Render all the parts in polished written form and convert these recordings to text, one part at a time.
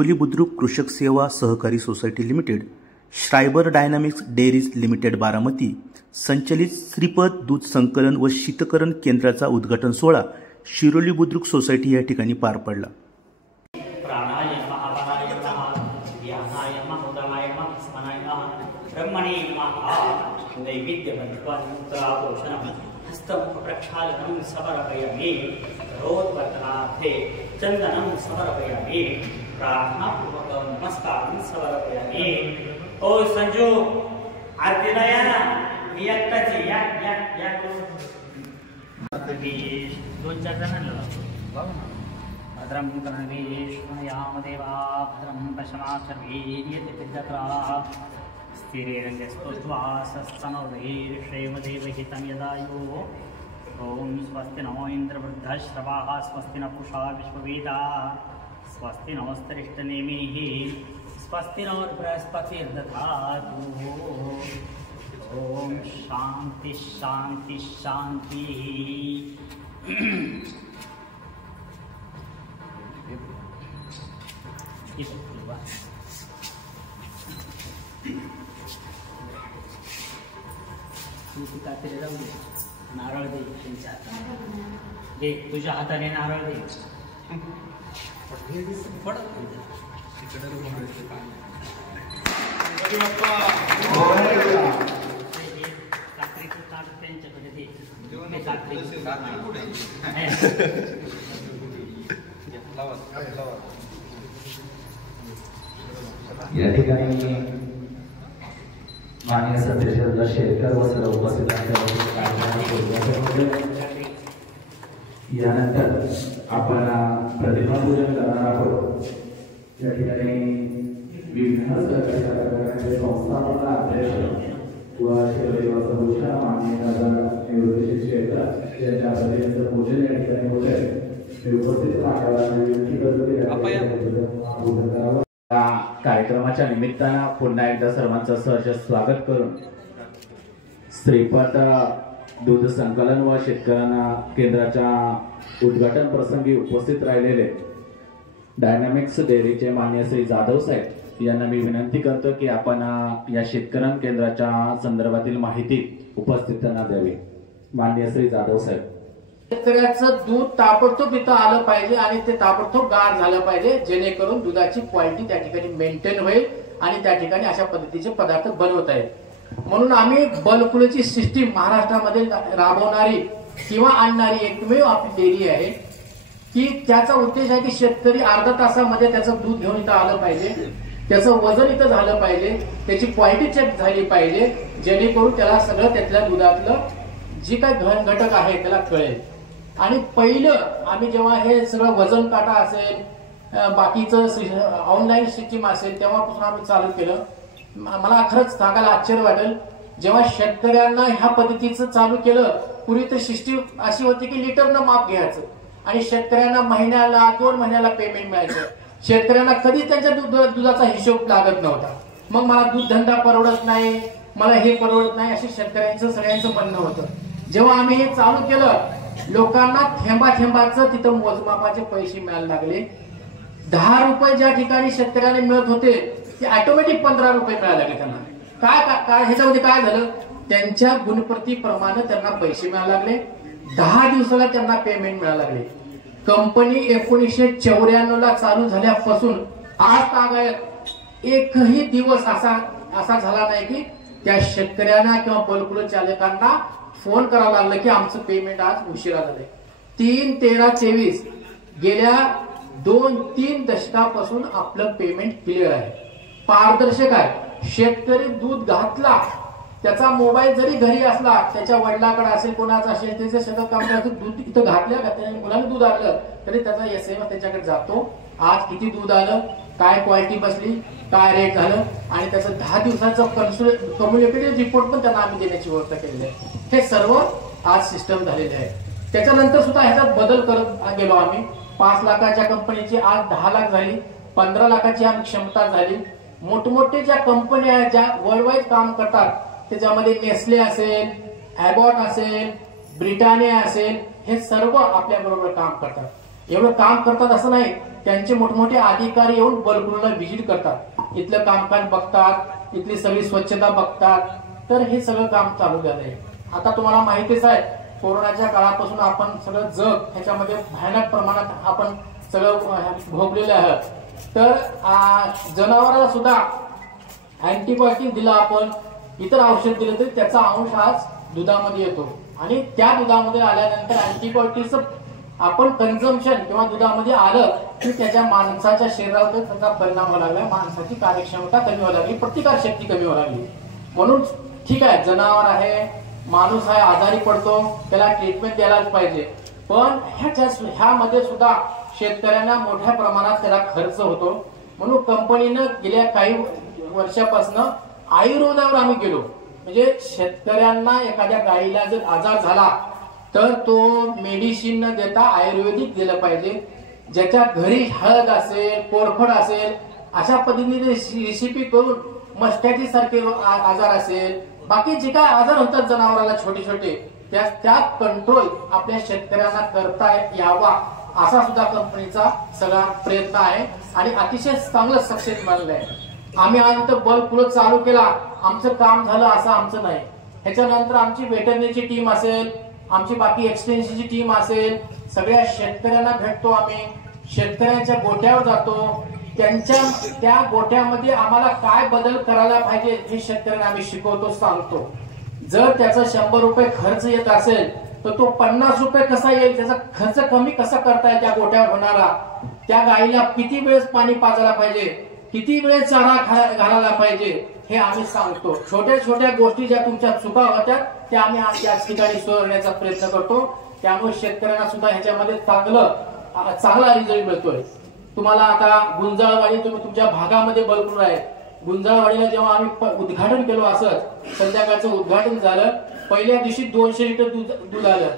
शिरोली बुद्रुक कृषक सेवा सहकारी society limited, Schreiber Dynamics dairies limited Baramati संचलित श्रीपद दूध संकलन व शीतकरण केंद्राचा उद्घाटन सोहळा शिरोली बुद्रुक सोसायटी या ठिकाणी पार पडला। प्रक्षालनं समर्पयामि, रोद्वर्तनार्थे चंदनं समर्पयामि, प्रार्थनापूर्वक नमस्कारं समर्पयामि। ओ संजू आरतीला या ना, मी एकटाच या दोन चार जणांना भद्रं कर्णेषु देवा भद्रं पश्यमाचर्वीर्यते पितृक्रा स्थिरेणस्तुत्वासस्तनोर्वीर्षेमदेवहितं यदायुः। ॐ स्वस्ति नमो इन्द्रवृद्धश्रवाः, स्वस्ति न पूषा विश्ववेदाः, स्वस्ति नमस्तरिष्टनेमिः, स्वस्ति नो बृहस्पतिर्दधातु। ॐ शान्ति शान्ति शान्ति। नारळ दे त्यांच्या हाताने, दे तुझ्या हाताने नारळ दे। कात्रीचं ताट त्यांच्याकडे दे, या ठिकाणी माननीय सदस्य शेतकर व सर्व उपस्थित यानंतर आपण प्रतिमा पूजन करणार आहोत। या ठिकाणी विविध सहकारी संस्थापक अध्यक्ष व शिरोलीवासीय माननीय दादा निवृत्ती शेतकर यांच्या प्रतिमेचं पूजन या ठिकाणी होत आहे। उपस्थित कार्यक्रमाच्या निमित्तानं पुन्हा एकदा सर्वांचं सहर्ष स्वागत करून श्रीपद दूध संकलन व शेतकऱ्यांना केंद्राच्या उद्घाटन प्रसंगी उपस्थित राहिलेले डायनामिक्स डेअरीचे माननीय श्री जाधव साहेब यांना मी विनंती करतो की आपण या शेतकऱ्यांना केंद्राच्या संदर्भातील माहिती उपस्थितांना द्यावी। माननीय श्री जाधव साहेब। शेतकऱ्याचं दूध ताबडतोब इथं आलं पाहिजे आणि ते ताबडतोब गार झालं पाहिजे, जेणेकरून दुधाची क्वालिटी त्या ठिकाणी मेंटेन होईल आणि त्या ठिकाणी अशा पद्धतीचे पदार्थ बनवत आहेत। म्हणून आम्ही बल्कची सिस्टीम महाराष्ट्रामध्ये राबवणारी किंवा आणणारी एकमेव आपली डेअरी आहे की त्याचा उद्देश आहे की शेतकरी अर्धा तासामध्ये त्याचं दूध घेऊन इथं आलं पाहिजे, त्याचं वजन इथं झालं पाहिजे, त्याची क्वालिटी चेक झाली पाहिजे, जेणेकरून त्याला सगळं त्यातल्या दुधातलं जी काय घटक आहे त्याला कळेल। आणि पहिलं आम्ही जेव्हा हे सगळं वजन काटा असेल, बाकीचं ऑनलाईन सिस्टीम असेल, तेव्हापासून आम्ही चालू केलं। मला खरंच सांगायला आश्चर्य वाटेल, जेव्हा शेतकऱ्यांना ह्या पद्धतीचं चालू केलं, पूर्वी तर सिस्टीम अशी होती की लिटरनं माप घ्यायचं आणि शेतकऱ्यांना महिन्याला 2 महिन्याला पेमेंट मिळायचं। शेतकऱ्यांना कधीच त्यांच्या दुधाचा हिशोब लागत नव्हता। मग मला दूध धंदा परवडत नाही, मला हे परवडत नाही, असे शेतकऱ्यांचं सगळ्यांचं म्हणणं होतं। जेव्हा आम्ही हे चालू केलं, लोकांना थेंबाथेंबाचं तिथं मोजमापाचे पैसे मिळायला लागले। 10 रुपये ज्या ठिकाणी शेतकऱ्याला मिळत होते ते ऑटोमॅटिक 15 रुपये मिळायला लागले त्यांना। काय ह्याच्यामध्ये काय झालं, त्यांच्या गुणप्रतीप्रमाणे त्यांना पैसे मिळायला लागले। 10 दिवसाला त्यांना पेमेंट मिळायला लागले। कंपनी 1994 ला चालू झाल्यापासून आज तागायत एकही दिवस असा झाला नाही की त्या शेतकऱ्यांना किंवा बल्कलो चालकांना फोन करावा लागला की आमचं पेमेंट आज उशिरा झालंय। 3-13-23 गेल्या 2-3 दशकापासून आपलं पेमेंट क्लिअर आहे, पारदर्शक आहे। शेतकरी दूध घातला, त्याचा मोबाईल जरी घरी असला, त्याच्या वडिलाकडे असेल, कोणाचा असेल, त्याचे सगळं काम करायचं, दूध इथं घातल्या मुलांनी दूध आणलं तरी त्याचा SMS त्याच्याकडे जातो, आज किती दूध आलं, काय क्वालिटी बसली, काय रेट झालं, आणि त्याचं 10 दिवसाचं कम्युनिकेटिव्ह रिपोर्ट पण त्यांना आम्ही देण्याची व्यवस्था केलेली आहे। हे सर्व आज सिस्टम झालेले आहे। त्याच्यानंतर सुद्धा ह्याच्यात बदल करत गेलो आम्ही। 5 लाखाच्या कंपनीची आज 10 लाख झाली, 15 लाखाची आम्ही क्षमता झाली। मोठमोठे ज्या कंपन्या आहेत, ज्या वर्ल्ड वाईड काम करतात, त्याच्यामध्ये नेस्ले असेल, ॲबॉट असेल, ब्रिटानिया असेल, हे सर्व आपल्या बरोबर काम करतात। एवढं काम करतात असं नाही, त्यांचे मोठमोठे अधिकारी येऊन बल्कुलला व्हिजिट करतात, इथलं कामकाज बघतात, इथली सगळी स्वच्छता बघतात. तर हे सगळं काम चालू झालंय. आता तुम्हाला माहितीच आहे, कोरोनाच्या काळापासून आपण सगळं जग ह्याच्यामध्ये भयानक प्रमाणात आपण सगळं भोगलेलं आहे. तर जनावराला सुद्धा अँटीबायोटिक दिला, आपण इतर औषध दिलं तरी त्याचा अंश आज दुधामध्ये येतो. आणि त्या दुधामध्ये आल्यानंतर अँटीबायोटिकचं आपण कन्झम्पशन किंवा दुधामध्ये आलं की त्याच्या माणसाच्या शरीरावर त्याचा परिणाम व्हायला लागला, माणसाची कार्यक्षमता कमी व्हायला लागली, प्रतिकार शक्ती कमी व्हायला लागली. म्हणून ठीक आहे, जनावर आहे, माणूस आहे, आजारी पडतो, त्याला ट्रीटमेंट द्यायलाच पाहिजे. पण ह्यामध्ये सुद्धा शेतकऱ्यांना मोठ्या प्रमाणात त्याला खर्च होतो. म्हणून कंपनीनं गेल्या काही वर्षापासून आयुर्वेदावर आम्ही गेलो. म्हणजे शेतकऱ्यांना एखाद्या गायीला जर आजार झाला तर तो मेडिसिन न देता आयुर्वेदिक दिलं पाहिजे. ज्याच्या घरी हळद असेल, कोरफड असेल, अशा पद्धतीने रेसिपी करून मस्टॅटी सारखे आजार असेल, बाकी जे काय आजार होतात जनावराला छोटे छोटे, त्या कंट्रोल आपल्या शेतकऱ्यांना करता यावा असा सुद्धा कंपनीचा सगळा प्रयत्न आहे आणि अतिशय चांगलं सक्सेस मिळालेलं आहे. आम्ही आज इथं बल्ब चालू केला, आमचं काम झालं असं आमचं नाही. ह्याच्यानंतर आमची वेटरनरीची टीम असेल, आमची बाकी एक्सटेन्शनची टीम असेल, सगळ्या शेतकऱ्यांना भेटतो. आम्ही शेतकऱ्यांच्या गोट्यावर जातो, त्या गोट्यामध्ये आम्हाला काय बदल करायला पाहिजे हे शेतकऱ्यांना आम्ही शिकवतो, सांगतो. जर त्याचा 100 रुपये खर्च येत असेल तर तो 50 रुपये कसा येईल, त्याचा खर्च कमी कसा करता येईल त्या गोट्यावर होणारा, त्या गायीला किती वेळेस पाणी पाजायला पाहिजे, किती वेळेस चारा घालायला पाहिजे हे आम्ही सांगतो. छोट्या छोट्या गोष्टी ज्या तुमच्या चुका होत्या त्या आम्ही आज याच ठिकाणी सुधारण्याचा प्रयत्न करतो. त्यामुळे शेतकऱ्यांना सुद्धा ह्याच्यामध्ये चांगला रिझल्ट मिळतोय. तुम्हाला आता गुंजाळवाडी, तुम्ही तुमच्या भागामध्ये बल्कुल आहे, गुंजाळवाडीला जेव्हा आम्ही उद्घाटन केलो, असंच संध्याकाळचं उद्घाटन झालं, पहिल्या दिवशी 200 लिटर दूध आलं.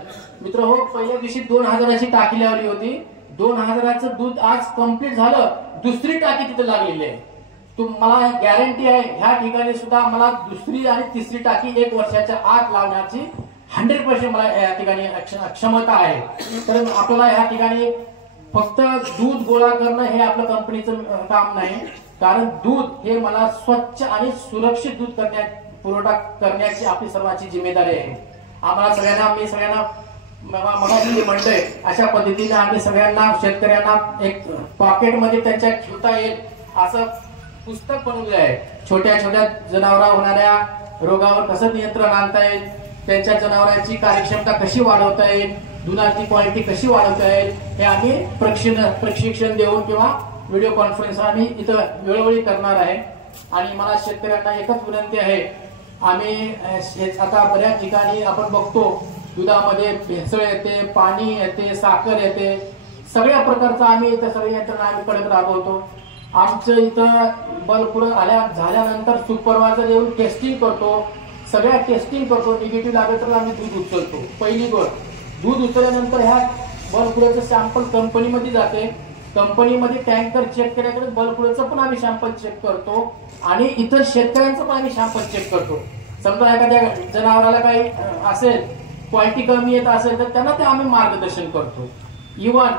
मित्र हो, पहिल्या दिवशी 2000ची टाकी लावली होती, 2000चं दूध आज कंप्लीट झालं, दुसरी टाकी तिथे लागलेली आहे. मला गॅरंटी आहे ह्या ठिकाणी सुद्धा मला दुसरी आणि तिसरी टाकी 1 वर्षाच्या आत लावण्याची 100% मला या ठिकाणी क्षमता आहे. तर आपल्याला ह्या ठिकाणी फक्त दूध गोळा करणं हे आपलं कंपनीचं काम नाही, कारण दूध हे मला स्वच्छ आणि सुरक्षित दूध पुरवठा करण्याची आपली सर्वांची जिम्मेदारी आहे. आम्हाला सगळ्यांना, मी सगळ्यांना मगाशी म्हणतोय अशा पद्धतीने आम्ही सगळ्यांना शेतकऱ्यांना एक पॉकेटमध्ये त्यांच्या ठेवता येईल असं पुस्तक बनवलं आहे. छोट्या छोट्या जनावरांवर होणाऱ्या रोगावर कसं नियंत्रण आणता येईल, त्यांच्या जनावरांची कार्यक्षमता कशी वाढवता येईल, दुधाची क्वालिटी कशी वाढवता येईल, हे आम्ही प्रशिक्षण देऊन किंवा व्हिडिओ कॉन्फरन्स आम्ही इथं वेळोवेळी करणार आहे. आणि मला शेतकऱ्यांना एकच विनंती आहे, आम्ही आता बऱ्याच ठिकाणी आपण बघतो दुधामध्ये भेसळ येते, पाणी येते, साखर येते, सगळ्या प्रकारचं आम्ही इथं सगळी यंत्रणा आम्ही कडक राबवतो. आमचं इथं बल्ब झाल्यानंतर सुपरवायझर येऊन टेस्टिंग करतो, सगळ्या टेस्टिंग करतो. निगेटिव्ह लागलं तर आम्ही दूध उचलतो. पहिली गोष्ट, दूध उचलल्यानंतर ह्या बल्बपुड्याचं सॅम्पल कंपनीमध्ये जाते, कंपनीमध्ये टँकर चेक केल्याकडे बल्बपुड्याचं पण आम्ही सॅम्पल चेक करतो आणि इतर शेतकऱ्यांचं पण आम्ही सॅम्पल चेक करतो. समजा एखाद्या जनावराला काही असेल, क्वालिटी कमी येत असेल तर त्यांना ते आम्ही मार्गदर्शन करतो. इव्हन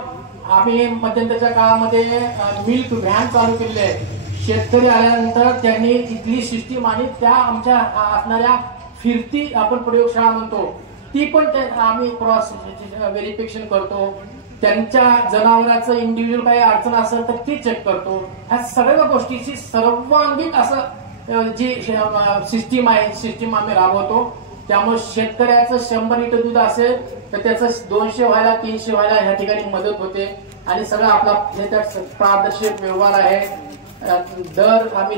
आम्ही मध्यंतरच्या काळामध्ये मिल्क व्हॅन चालू केलेली आहे. शेतकरी आल्यानंतर त्यांनी इथली सिस्टीम आणि त्या आमच्या असणाऱ्या फिरती आपण प्रयोगशाळा म्हणतो ती पण आम्ही क्रॉस व्हेरिफिकेशन करतो. त्यांच्या जनावरांचं इंडिव्हिज्युअल काही अडचण असेल तर ती चेक करतो. ह्या सगळ्या गोष्टीची सर्वांगीण असं जी सिस्टीम आहे, सिस्टीम आम्ही राबवतो. त्यामुळे शेतकऱ्याचं 100 लिटर दूध असेल तर त्याचं 200 व्हायला, 300 व्हायला ह्या ठिकाणी मदत होते. आणि सगळं आपला त्यात पारदर्शक व्यवहार आहे. दर आम्ही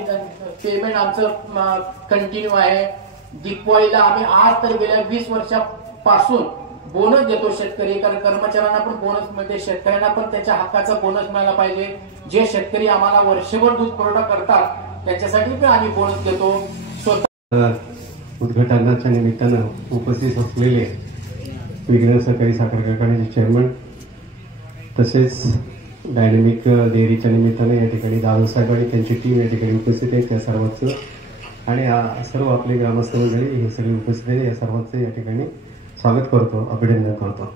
पेमेंट आमचं कंटिन्यू आहे. दीपावलीला आम्ही आज तर गेल्या 20 वर्षापासून बोनस देतो शेतकरी, कारण कर्मचाऱ्यांना पण बोनस मिळते, शेतकऱ्यांना पण त्याच्या हक्काचा बोनस मिळाला पाहिजे. जे शेतकरी आम्हाला वर्षभर दूध पुरवठा करतात त्याच्यासाठी पण आम्ही बोनस देतो. स्वतः उद्घाटनाच्या निमित्तानं उपस्थित असलेले विघ्न सहकारी साखर कारखान्याचे चेअरमन, तसेच डायनॅमिक डेअरीच्या निमित्तानं या ठिकाणी दादा साहेब आणि त्यांची टीम या ठिकाणी उपस्थित आहे, त्या सर्वांचं आणि सर्व आपले ग्रामस्थ मंडळी हे सगळे उपस्थित आहे, या सर्वांचं या ठिकाणी स्वागत करतो, अभिनंदन करतो.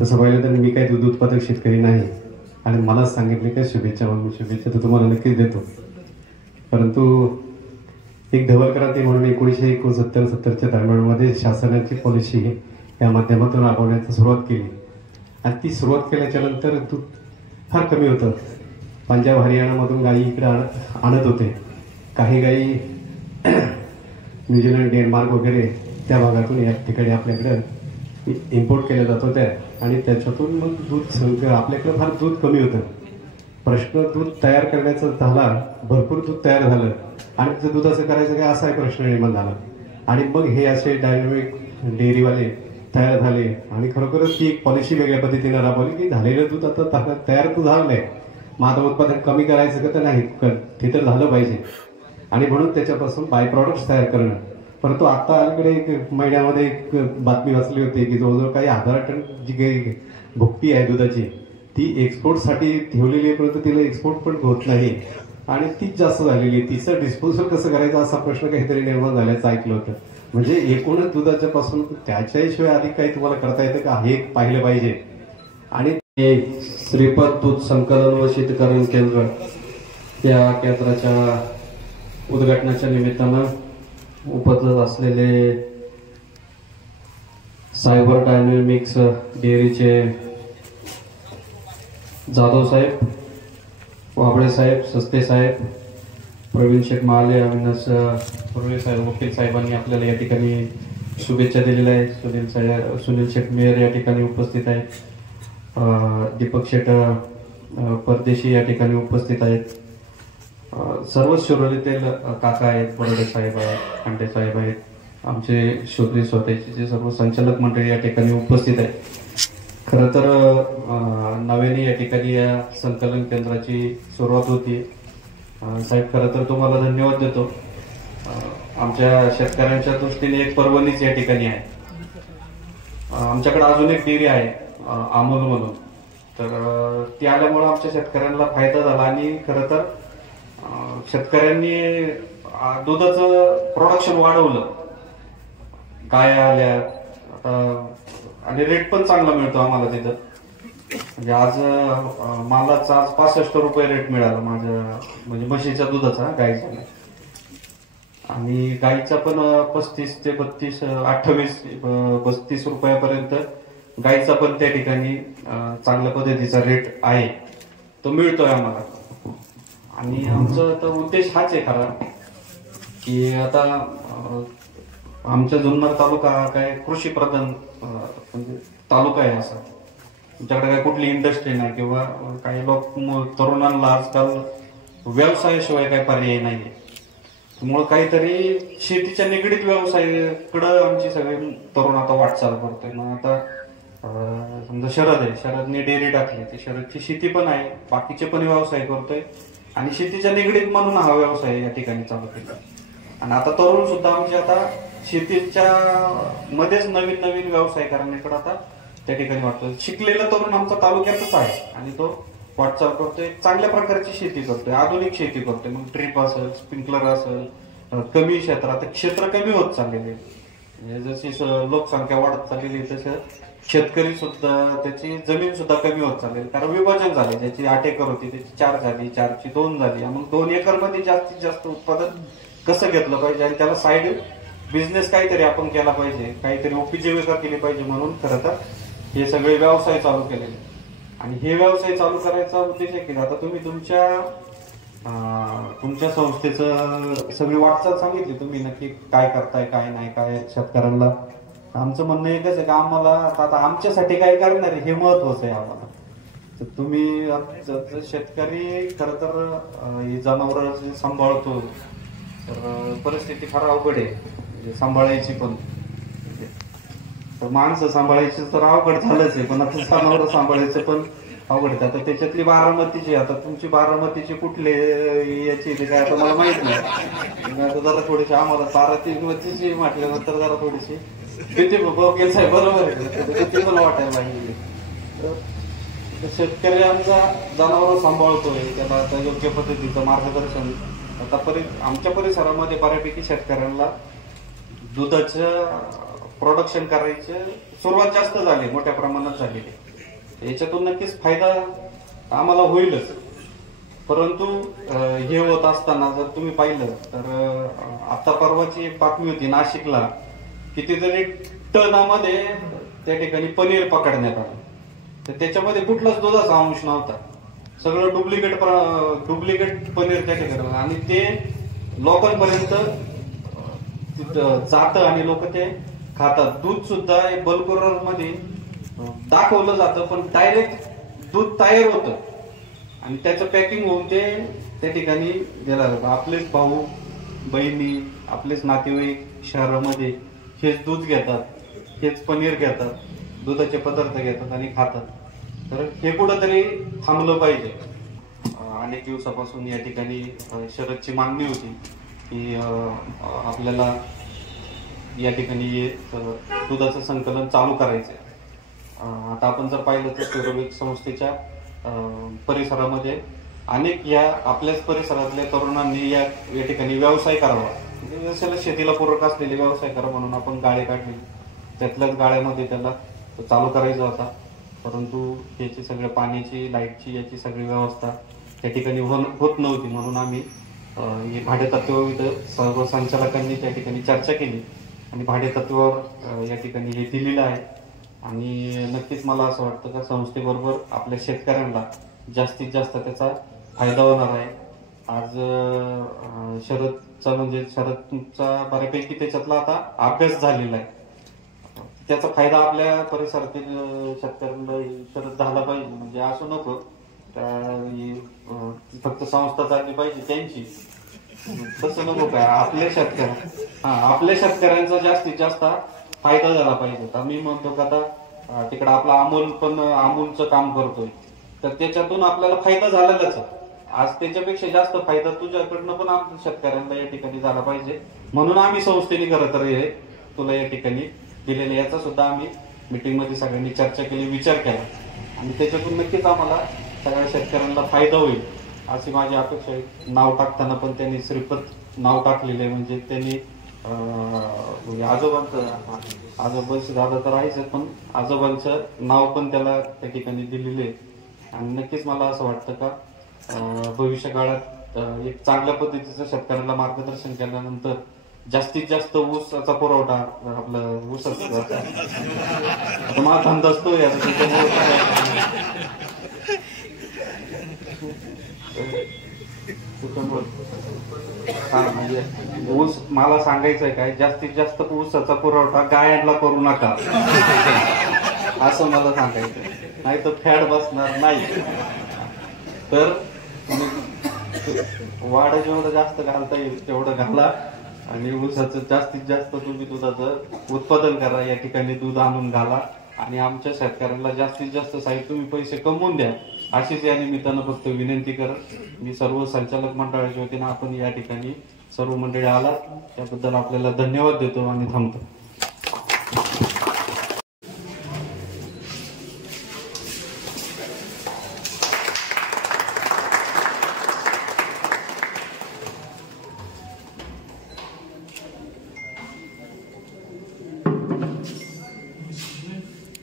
तसं पाहिलं तर मी काही दूध उत्पादक शेतकरी नाही आणि मलाच सांगितले काय शुभेच्छा म्हणून, शुभेच्छा तर तुम्हाला नक्कीच देतो. परंतु एक धवल क्रांती म्हणून 1969-70च्या दरम्यानमध्ये शासनाची पॉलिसी या माध्यमातून राबवण्याची सुरुवात केली आणि ती सुरुवात केल्याच्या नंतर दूध फार कमी होतं. पंजाब हरियाणामधून गायी इकडे आणत होते. काही गायी न्यूझीलंड, डेन्मार्क वगैरे त्या भागातून या ठिकाणी आपल्याकडे इम्पोर्ट केल्या जात होत्या आणि त्याच्यातून मग दूध आपल्याकडे फार दूध कमी होतं. प्रश्न दूध तयार करण्याचा झाला, भरपूर दूध तयार झालं आणि ते दूध असं करायचं काय असा प्रश्न निर्माण झाला आणि मग हे असे डायनॅमिक डेअरीवाले तयार झाले आणि खरोखरच ती एक पॉलिसी वेगळ्या पद्धतीने राबवली की झालेलं दूध आता तयार तर झालंय, मग आता उत्पादन कमी करायचं का तर नाही, ते तर झालं पाहिजे आणि म्हणून त्याच्यापासून बाय प्रॉडक्ट्स तयार करणं. परंतु आता अलीकडे एक महिन्यामध्ये एक बातमी वाचली होती की जवळजवळ काही 1000 टन जी काही भुकटी आहे दुधाची ती एक्सपोर्टसाठी ठेवलेली आहे, परंतु तिला एक्सपोर्ट पण होत नाही आणि तीच जास्त झालेली आहे. तिचं डिस्पोजल कसं करायचं असा प्रश्न काहीतरी निर्माण झाल्याचं ऐकलं होतं. म्हणजे एकूणच दुधाच्या पासून त्याच्याशिवाय अधिक काही तुम्हाला करता येतं का हे पाहिलं पाहिजे. आणि श्रीपद दूध संकलन व शीतकरण केंद्र या केंद्राच्या उद्घाटनाच्या निमित्तानं उपस्थित असलेले सायबर डायनॅमिक्स डेअरीचे जाधव साहेब, वाबळे साहेब, सस्ते साहेब, प्रवीण शेठ महाले, अविनाश पुरवे साहेब, वकील साहेबांनी आपल्याला या ठिकाणी शुभेच्छा दिलेल्या आहेत. सुनील शेठ मेयर या ठिकाणी उपस्थित आहेत. दीपक शेठ परदेशी या ठिकाणी उपस्थित आहेत. सर्व शिरोलीतील काका आहेत, बरोडे साहेब आहेत, खंडे साहेब आहेत, आमचे शोधरी स्वतःचे जे सर्व संचालक मंडळी या ठिकाणी उपस्थित आहेत. खरं तर नव्याने या ठिकाणी या संकलन केंद्राची सुरुवात होती. साहेब खरं तर तुम्हाला धन्यवाद देतो. आमच्या शेतकऱ्यांच्या दृष्टीने एक पर्वणीच या ठिकाणी आहे. आमच्याकडे अजून एक डेअरी आहे अमोल म्हणून, तर ती आल्यामुळे आमच्या शेतकऱ्यांना फायदा झाला आणि खरं तर शेतकऱ्यांनी दुधाचं प्रोडक्शन वाढवलं, गाय आल्या आणि रेट पण चांगला मिळतो आम्हाला तिथं. म्हणजे आज मालाचा आज 65 रुपये रेट मिळाला माझ्या म्हणजे म्हशीच्या दुधाचा, गाईचा आणि गाईचा पण 35 ते 32, 28, 32 रुपयापर्यंत गाईचा पण त्या ठिकाणी चांगल्या पद्धतीचा रेट आहे, तो मिळतोय आम्हाला. आणि आमचा तर उद्देश हाच आहे खरा की आता आमचा जुन्नर तालुका काय कृषी प्रधान म्हणजे तालुका आहे असा. तुमच्याकडे काय कुठली इंडस्ट्री नाही किंवा काही लोक तरुणांना आजकाल व्यवसायाशिवाय काही पर्याय नाहीये. त्यामुळे काहीतरी शेतीच्या निगडीत व्यवसायाकडे आमची सगळे तरुण आता वाटचाल करतोय. मग आता समजा शरद आहे, शरदने डेअरी टाकली, ती शरदची शेती पण आहे, बाकीचे पण व्यवसाय करतोय आणि शेतीच्या निगडीत म्हणून हा व्यवसाय या ठिकाणी चालू केला. आणि आता तरुण सुद्धा आमचे आता शेतीच्या मध्येच नवीन नवीन व्यवसाय करण्याकडे आता त्या ठिकाणी वाटतोय. शिकलेला तरुण आमचा तालुक्यातच आहे आणि तो वाटचाल करतोय, चांगल्या प्रकारची शेती करतोय, आधुनिक शेती करतोय. मग ड्रीप असेल, स्प्रिंकलर असेल, कमी क्षेत्रात क्षेत्र कमी होत चाललेले, जशी लोकसंख्या वाढत चाललेली तसं शेतकरी सुद्धा त्याची जमीन सुद्धा कमी होत चालली. कारण विभाजन झाले, ज्याची 8 एकर होती त्याची 4 झाली, 4ची 2 झाली. मग 2 एकर मध्ये जास्तीत जास्त उत्पादन कसं घेतलं पाहिजे आणि त्याला साईड बिझनेस काहीतरी आपण केला पाहिजे, काहीतरी उपजीविका केली पाहिजे. म्हणून खरं तर हे सगळे व्यवसाय चालू केलेले आणि हे व्यवसाय चालू करायचा उद्देश आहे की आता तुम्ही तुमच्या संस्थेचं सगळी वाटचाल सांगितली, तुम्ही नक्की काय करताय, काय नाही, काय शेतकऱ्यांना. आमचं म्हणणं एकच आहे की आम्हाला आता आमच्यासाठी काय करणार हे महत्वाचं आहे आम्हाला. तर तुम्ही शेतकरी खरं तर ही जनावर सांभाळतो तर परिस्थिती फार अवघड आहे म्हणजे सांभाळायची पण. तर माणसं सांभाळायची तर अवघड झालंच आहे, पण आता जनावर सांभाळायचं पण अवघड आहे. आता त्याच्यातली बारामतीची, आता तुमची बारामतीची कुठले याची ते काय आता मला माहित नाही. आता जरा थोडीशी आम्हाला बारामतीची म्हटल्यानंतर जरा थोडीशी किती वकील साहेब बरोबर आहे किती मला वाटायला लागली. तर शेतकरी आमचा जनावर सांभाळतोय, त्याला आता योग्य पद्धतीचं मार्गदर्शन आता आमच्या परिसरामध्ये बऱ्यापैकी शेतकऱ्यांना दुधाचं प्रोडक्शन करायची सुरुवात जास्त झाली, मोठ्या प्रमाणात झालेली. याच्यातून नक्कीच फायदा आम्हाला होईलच. परंतु हे होत असताना जर तुम्ही पाहिलं तर आता परवाची एक बातमी होती नाशिकला, कितीतरी टनामध्ये त्या ठिकाणी पनीर पकडण्यात आलं. तर त्याच्यामध्ये कुठलाच दुधाचा अंश नव्हता, सगळं डुप्लिकेट पनीर त्या ठिकाणी, आणि ते लोकांपर्यंत जातं आणि लोक ते खातात. दूध सुद्धा बल्क मध्ये दाखवलं जातं, पण डायरेक्ट दूध तयार होतं आणि त्याचं पॅकिंग होऊन ते त्या ठिकाणी गेला जातं. आपलेच भाऊ बहिणी, आपलेच नातेवाईक शहरामध्ये हेच दूध घेतात, हेच पनीर घेतात, दुधाचे पदार्थ घेतात आणि खातात. तर हे कुठंतरी थांबलं पाहिजे. अनेक दिवसापासून या ठिकाणी शरदची मागणी होती की आपल्याला या ठिकाणी दुधाचं संकलन चालू करायचंय. आता आपण जर पाहिलं तर स्टेरोविक संस्थेच्या परिसरामध्ये अनेक या आपल्याच परिसरातल्या तरुणांनी या ठिकाणी व्यवसाय करावा, जसं शेतीला पूरक असलेले व्यवसाय करा म्हणून आपण गाळे काढले. त्यातल्याच गाळ्यामध्ये त्याला चालू करायचा होता, परंतु याची सगळं पाण्याची, लाईटची, याची सगळी व्यवस्था त्या ठिकाणी होत नव्हती. म्हणून आम्ही हे भाडेतत्वावर सर्व संचालकांनी त्या ठिकाणी चर्चा केली आणि भाडेतत्वावर या ठिकाणी हे दिलेलं आहे. आणि नक्कीच मला असं वाटतं का संस्थेबरोबर आपल्या शेतकऱ्यांना जास्तीत जास्त त्याचा फायदा होणार आहे. आज शरदचा बऱ्यापैकी त्याच्यातला आता अभ्यास झालेला आहे. त्याचा फायदा आपल्या परिसरातील शेतकऱ्यांना शरद झाला पाहिजे. म्हणजे असं नको फक्त संस्था चालली पाहिजे त्यांची, तसं नको काय, आपल्या शेतकऱ्यांचा जास्तीत जास्त फायदा झाला पाहिजे. आम्ही म्हणतो का आता तिकडे आपला अमूलचं काम करतोय, तर त्याच्यातून आपल्याला फायदा झालेलाच आहे. आज त्याच्यापेक्षा जास्त फायदा तुझ्याकडनं पण आपल्या शेतकऱ्यांना या ठिकाणी झाला पाहिजे. म्हणून आम्ही संस्थेने खरं तर हे तुला या ठिकाणी दिलेले, याचा सुद्धा आम्ही मीटिंग मध्ये सगळ्यांनी चर्चा केली, विचार केला आणि त्याच्यातून नक्कीच आम्हाला सगळ्या शेतकऱ्यांना फायदा होईल अशी माझी अपेक्षा आहे. नाव टाकताना पण त्यांनी श्रीपत नाव टाकलेले आहे, म्हणजे त्यांनी आजोबांचं झालं तर आहेच, पण आजोबांचं नाव पण त्याला त्या ठिकाणी दिलेले आहे. आणि नक्कीच मला असं वाटतं का भविष्य काळात एक चांगल्या पद्धतीचं शेतकऱ्यांना मार्गदर्शन केल्यानंतर जास्तीत जास्त ऊसाचा पुरवठा, आपलं ऊसाचा माझा धंदा असतो म्हणजे ऊस, मला सांगायचंय काय, जास्तीत जास्त ऊसाचा पुरवठा गायांना करू नका असं मला सांगायचंय. नाही तर फॅड बसणार नाही. तर वाढ जेवढं जास्त घालता येईल तेवढं घाला आणि ऊसाचं जास्तीत जास्त तुम्ही दुधाचं उत्पादन करा, या ठिकाणी दूध आणून घाला आणि आमच्या शेतकऱ्यांना जास्तीत जास्त साहेब तुम्ही पैसे कमवून द्या, अशीच या निमित्तानं फक्त विनंती करत मी सर्व संचालक मंडळाच्या वतीनं आपण या ठिकाणी सर्व मंडळी आला त्याबद्दल आपल्याला धन्यवाद देतो आणि थांबतो.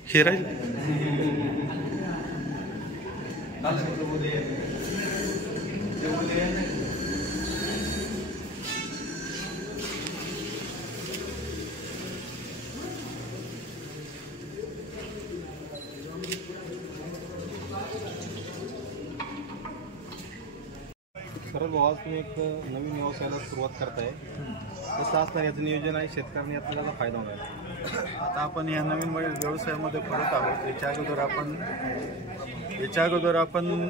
हे राहील खरंच भाऊ, आज तुम्ही एक नवीन व्यवसायाला सुरुवात करताय, कसं असणार याचं नियोजन आहे, शेतकऱ्यांनी आपल्याला फायदा होणार. आता आपण या नवीन व्यवसायामध्ये पडत आहोत. याच्या अगोदर आपण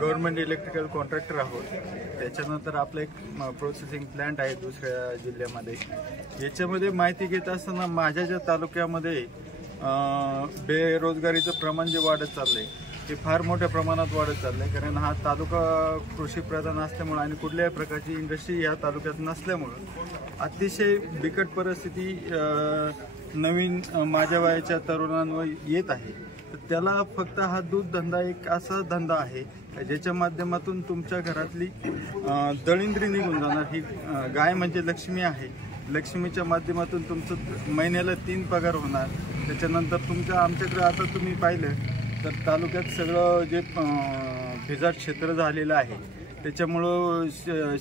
गव्हर्नमेंट इलेक्ट्रिकल कॉन्ट्रॅक्टर आहोत. त्याच्यानंतर आपलं एक प्रोसेसिंग प्लॅन्ट आहे दुसऱ्या जिल्ह्यामध्ये. याच्यामध्ये माहिती घेत असताना माझ्या ज्या तालुक्यामध्ये बेरोजगारीचं प्रमाण जे वाढत चाललंय ते फार मोठ्या प्रमाणात वाढत चाललंय. कारण हा तालुका कृषीप्रधान असल्यामुळं आणि कुठल्याही प्रकारची इंडस्ट्री या तालुक्यात नसल्यामुळं अतिशय बिकट परिस्थिती नवीन माझ्या वयाच्या तरुणांवर येत आहे. तर त्याला फक्त हा दूध धंदा एक असा धंदा आहे ज्याच्या माध्यमातून तुमच्या घरातली दळिंद्री निघून जाणार. ही गाय म्हणजे लक्ष्मी आहे. लक्ष्मीच्या माध्यमातून तुमचं महिन्याला 3 पगार होणार. त्याच्यानंतर आमच्याकडे आता तुम्ही पाहिलं तर तालुक्यात सगळं जे भिजाट क्षेत्र झालेलं आहे त्याच्यामुळं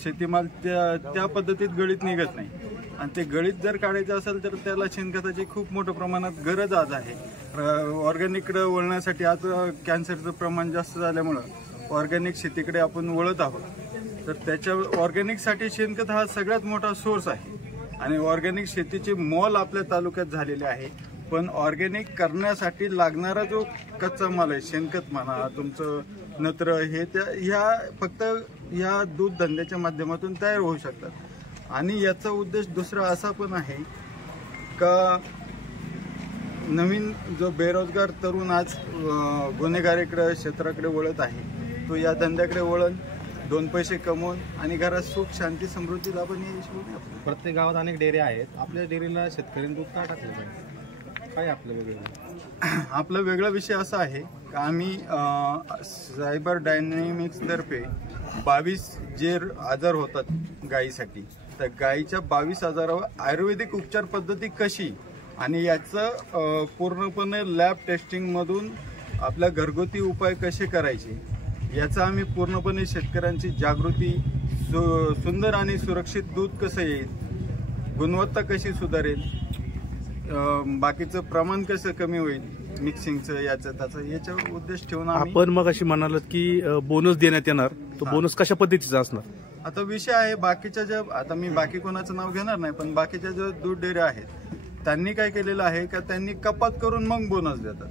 शेतीमाल त्या पद्धतीत गळीत निघत नाही आणि ते गळीत जर काढायचं असेल तर त्याला शेणखताची खूप मोठ्या प्रमाणात गरज आज आहे. ऑर्गॅनिककडे वळण्यासाठी आता कॅन्सरचं प्रमाण जास्त झाल्यामुळं ऑर्गॅनिक शेतीकडे आपण वळत आहोत. तर त्याच्या ऑर्गॅनिकसाठी शेणखत हा सगळ्यात मोठा सोर्स आहे आणि ऑर्गॅनिक शेतीचे मॉल आपल्या तालुक्यात झालेले आहे. पण ऑर्गॅनिक करण्यासाठी लागणारा जो कच्चा माल आहे, शेणखत म्हणा, तुमचं नत्र, हे ह्या फक्त ह्या दूध धंद्याच्या माध्यमातून तयार होऊ शकतात. आणि याचा उद्देश दुसरा असा पण आहे का नवीन जो बेरोजगार तरुण आज गुन्हेगारीकडे क्षेत्राकडे वळत आहे तो या धंद्याकडे वळण, 2 पैसे कमवून आणि घरात सुख शांती समृद्धी लाभून या हिशोबाने. प्रत्येक गावात अनेक डेअरी आहेत, आपल्या डेअरीला शेतकऱ्यांनी दूध का टाकलं पाहिजे? काय आपलं वेगळं? आपला वेगळा विषय असा आहे का आम्ही सायबर डायनॅमिक्स तर्फे 22 जे आजार होतात गायीसाठी, तर गायीच्या 22 आजारावर आयुर्वेदिक उपचार पद्धती कशी आणि याचं पूर्णपणे लॅब टेस्टिंगमधून आपल्या घरगुती उपाय कसे करायचे याचा आम्ही पूर्णपणे शेतकऱ्यांची जागृती, सुंदर आणि सुरक्षित दूध कसं येईल, गुणवत्ता कशी सुधारेल, बाकीचं प्रमाण कसं कमी होईल, मिक्सिंगचं याचा उद्देश ठेवून आपण मग अशी म्हणालात की बोनस देण्यात येणार, तो बोनस कशा पद्धतीचा असणार? आता विषय आहे बाकीच्या ज्या, आता मी बाकी कोणाचं नाव घेणार नाही, पण बाकीच्या ज्या दूध डेअऱ्या आहेत त्यांनी काय केलेलं आहे का त्यांनी कपात करून मग बोनस देतात.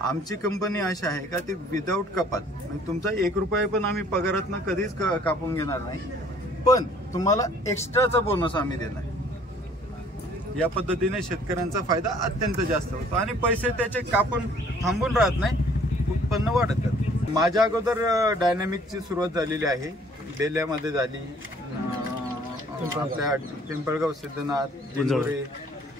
आमची कंपनी अशी आहे का ती विदाऊट कपात, म्हणजे तुमचा 1 रुपया पण आम्ही पगारातनं कधीच कापून घेणार नाही, पण तुम्हाला एक्स्ट्राचा बोनस आम्ही देणार. या पद्धतीने शेतकऱ्यांचा फायदा अत्यंत जास्त होतो आणि पैसे त्याचे कापून थांबून राहत नाही, उत्पन्न वाढत जातं. माझ्या अगोदर डायनॅमिकची सुरुवात झालेली आहे, बेल्यामध्ये झाली, आपल्या पिंपळगाव, सिद्धनाथ, जिंजोरे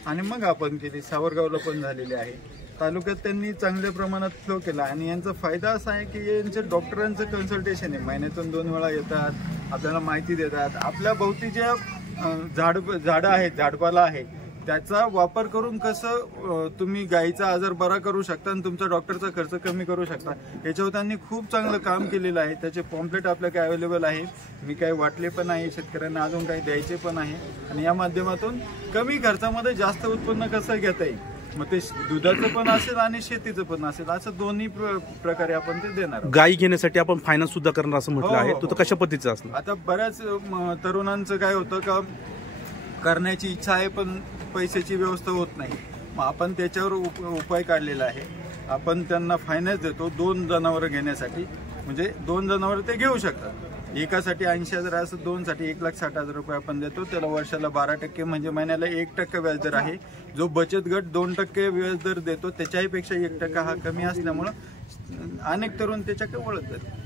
आणि मग आपण केली, सावरगावला पण झालेली आहे. तालुक्यात त्यांनी चांगल्या प्रमाणात फ्लो केला आणि यांचा फायदा असा आहे की यांचे डॉक्टरांचं कन्सल्टेशन आहे, महिन्यातून 2 वेळा येतात, आपल्याला माहिती देतात. आपल्या भोवती जे झाडं आहेत, झाडपाला आहे, त्याचा वापर करून कसं तुम्ही गायीचा आजार बरा करू शकता आणि तुमचा डॉक्टरचा खर्च कमी करू शकता, याच्यावर त्यांनी खूप चांगलं काम केलेलं आहे. त्याचे पॉम्पलेट आपल्याकडे अवेलेबल आहे, मी काही वाटले पण आहे, शेतकऱ्यांना अजून काही द्यायचे पण आहे आणि या माध्यमातून कमी खर्चामध्ये जास्त उत्पन्न कसं घेता येईल, मग ते दुधाचं पण असेल आणि शेतीचं पण असेल, असं दोन्ही प्रकारे आपण ते देणार. गायी घेण्यासाठी आपण फायनान्स सुद्धा करणार असं म्हटलं आहे, तो कशा पद्धतीचा असणार? आता बऱ्याच तरुणांचं काय होतं का करण्याची इच्छा आहे पण पैशाची व्यवस्था होत नाही, मग आपण त्याच्यावर उपाय काढलेला आहे. आपण त्यांना फायनान्स देतो 2 जनावरं घेण्यासाठी, म्हणजे 2 जनावरं ते घेऊ शकतात. एकासाठी 80,000 असं, 2 साठी 1,60,000 रुपये आपण देतो. त्याला वर्षाला 12% म्हणजे महिन्याला 1% व्याजदर आहे. जो बचत गट 2% व्याजदर देतो त्याच्याही पेक्षा 1% हा कमी असल्यामुळं अनेक तरुण त्याच्याकडे वळत जातात.